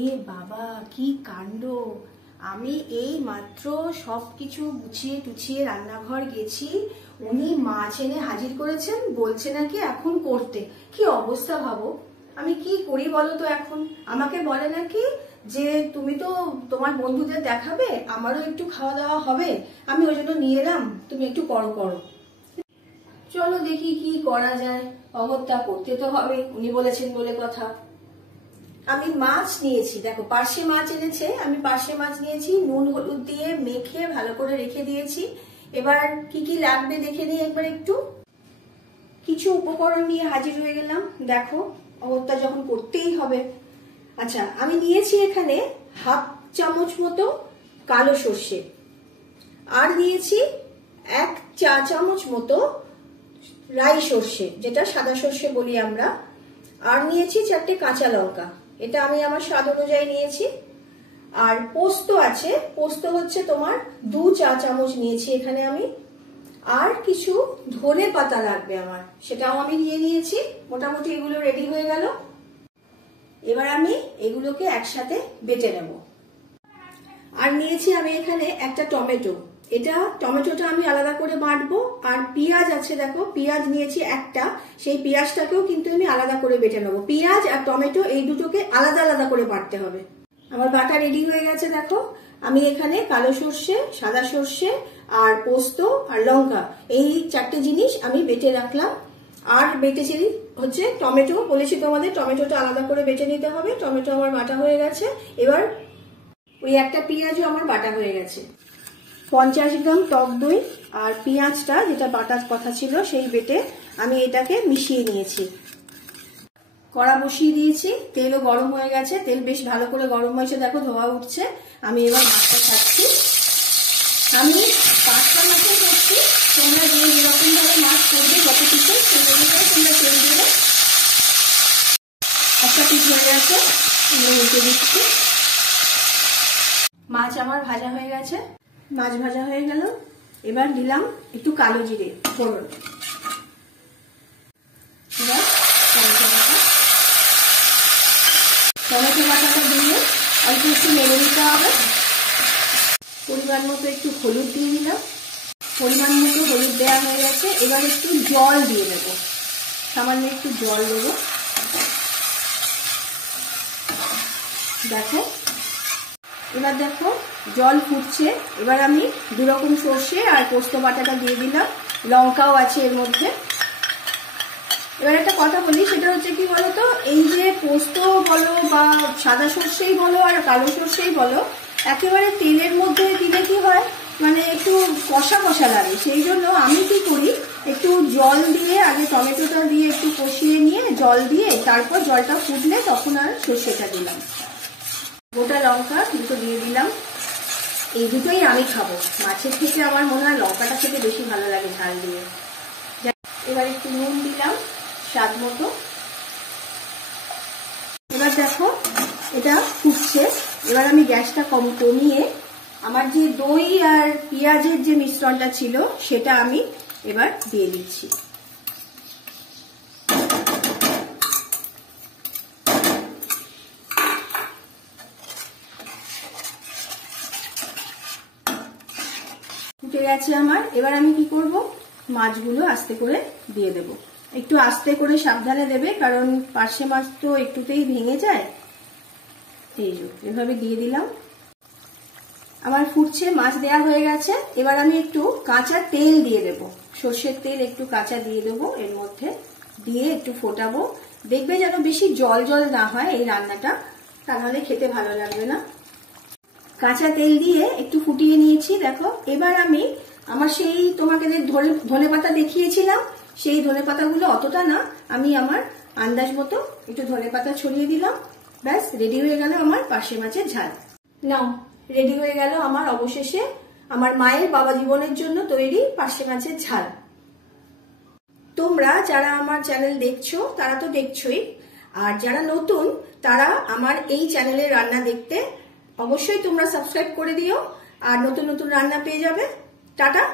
এ বাবা কি কাণ্ড! আমি এই মাত্র সবকিছু গুছিয়ে টুছিয়ে রান্নাঘর গেছি, উনি মাছ এনে হাজির করেছেন, বলছে নাকি এখন করতে। কি অবস্থা ভাবো, আমি কি করি বলো তো? এখন আমাকে বলে নাকি যে তুমি তো তোমার বন্ধুদের দেখাবে, আমারও একটু খাওয়া দাওয়া হবে, আমি ওই জন্য নিয়ে এলাম, তুমি একটু করো। চলো দেখি কি করা যায়, অগত্যা করতে তো হবে, উনি বলেছেন বলে কথা। আমি মাছ নিয়েছি, দেখো পার্শে মাছ এনেছে, আমি পার্শে মাছ নিয়েছি, নুন হলুদ দিয়ে মেখে ভালো করে রেখে দিয়েছি। এবার কি কি লাগবে দেখে নিই একবার একটু। কিছু উপকরণ নিয়ে হাজির হয়ে গেলাম, দেখো অগত্যা যখন করতেই হবে। আচ্ছা, আমি নিয়েছি এখানে হাফ চামচ মতো কালো সর্ষে, আর নিয়েছি 1 চা চামচ মতো রাই সর্ষে, যেটা সাদা সর্ষে বলি আমরা, আর নিয়েছি 4টে কাঁচা লঙ্কা, এটা আমি আমার স্বাদ অনুযায়ী নিয়েছি। আর পোস্ত আছে, পোস্ত হচ্ছে তোমার 2 চা চামচ নিয়েছি এখানে আমি। আর কিছু ধনে পাতা লাগবে আমার, সেটাও আমি নিয়ে নিয়েছি। মোটামুটি এগুলো রেডি হয়ে গেল। এবার আমি এগুলোকে একসাথে বেটে নেব। আর নিয়েছি আমি এখানে একটা টমেটো, এটা টমেটোটা আমি আলাদা করে বাটবো। আর পেঁয়াজ আছে, দেখো পেঁয়াজ নিয়েছি একটা, সেই পেঁয়াজটাকেও কিন্তু আমি আলাদা করে বেটে নেবো। পেঁয়াজ আর টমেটো এই দুটোকে আলাদা আলাদা করে বাটতে হবে। আমার বাটা রেডি হয়ে গেছে, দেখো আমি এখানে কালো সর্ষে, সাদা সর্ষে আর পোস্ত আর লঙ্কা, এই 4টে জিনিস আমি বেটে রাখলাম। আর বেটেছি হচ্ছে টমেটো, বলেছি তোমাদের টমেটোটা আলাদা করে বেটে নিতে হবে। টমেটো আমার বাটা হয়ে গেছে। এবার ওই একটা পেঁয়াজও আমার বাটা হয়ে গেছে। 50 গ্রাম টক দই আর পেঁয়াজটা যেটা বাটার কথা ছিল সেই বেটে আমি এটাকে মিশিয়ে নিয়েছি। কড়া বসিয়ে দিয়েছি, তেলও গরম হয়ে গেছে, তেল বেশ ভালো করে গরম হয়েছে, দেখো ধোয়া উঠছে। আমি এবার মাছটা ছাড়ছি। আমি 5টা মাছে করছি, তোমরা যে যেরকম ভাবে মাছ করবে যত পিসে সেই অনুযায়ী তোমরা তেল দেবে। একটা পিস হয়ে গেছে, উল্টে দিচ্ছি। মাছ আমার ভাজা হয়ে গেছে, মাছ ভাজা হয়ে গেল। এবার দিলাম একটু কালো জিরে ফোড়ন। এবার টমেটো বাটাটা দিয়ে অল্প একটু নেড়ে দিতে হবে। পরিমাণ মতো একটু হলুদ দিয়ে দিলাম। পরিমাণ মতো হলুদ দেওয়া হয়ে গেছে। এবার একটু জল দিয়ে দেব, সামান্য একটু জল দেবো। দেখো এবার দেখো জল ফুটছে। এবার আমি 2 রকম সর্ষে আর পোস্ত বাটাটা দিয়ে দিলাম, লঙ্কাও আছে এর মধ্যে। এবার একটা কথা বলি, সেটা হচ্ছে কি বলতো, এই যে পোস্ত বলো বা সাদা সর্ষেই বলো আর কালো সর্ষেই বলো, একেবারে তেলের মধ্যে দিলে কি হয়, মানে একটু কষা কষা লাগে। সেই জন্য আমি কি করি, একটু জল দিয়ে আগে টমেটোটা দিয়ে একটু কষিয়ে নিয়ে জল দিয়ে তারপর জলটা ফুটলে তখন আর সর্ষেটা দিলাম। গোটা লঙ্কা দুটো দিয়ে দিলাম। এই দুটোই আমি খাবো, মাছের থেকে আমার মনে হয় লঙ্কাটা খেতে বেশি ভালো লাগে ঝাল দিয়ে। এবার একটু নুন দিলাম স্বাদ মতো। এবার দেখো এটা ফুটছে। এবার আমি গ্যাসটা কমিয়ে আমার যে দই আর পেঁয়াজের যে মিশ্রণটা ছিল সেটা আমি এবার দিয়ে দিচ্ছি। ফুটে গেছে আমার। এবার আমি কি করব, মাছগুলো আস্তে করে দিয়ে দেব। একটু আস্তে করে সাবধানে দেবে, কারণ পার্শে মাছ তো একটুতেই ভেঙে যায়। এই যে এভাবে দিয়ে দিলাম। আমার ফুটছে, মাছ দেওয়া হয়ে গেছে। এবার আমি একটু কাঁচা তেল দিয়ে দেব, সর্ষের তেল একটু কাঁচা দিয়ে দেবো এর মধ্যে, দিয়ে একটু ফোটাবো। দেখবে যেন বেশি জল জল না হয় এই রান্নাটা, তাহলে খেতে ভালো লাগবে না। কাঁচা তেল দিয়ে একটু ফুটিয়ে নিয়েছি, দেখো। এবার আমি আমার সেই তোমাকে যে ধনে পাতা দেখিয়েছিলাম, সেই ধনে পাতাগুলো অতটা না, আমি আমার আন্দাজ মতো একটু ধনে পাতা ছড়িয়ে দিলাম। ব্যাস রেডি হয়ে গেল আমার পার্শে মাছের ঝাল। নাও, রেডি হয়ে গেল আমার অবশেষে আমার মায়ের বাবা জীবনের জন্য তৈরি পার্শে মাছের ঝাল। তোমরা যারা আমার চ্যানেল দেখছো তারা তো দেখছোই, আর যারা নতুন তারা আমার এই চ্যানেলের রান্না দেখতে অবশ্যই তোমরা সাবস্ক্রাইব করে দিও, আর নতুন নতুন রান্না পেয়ে যাবে। টাটা।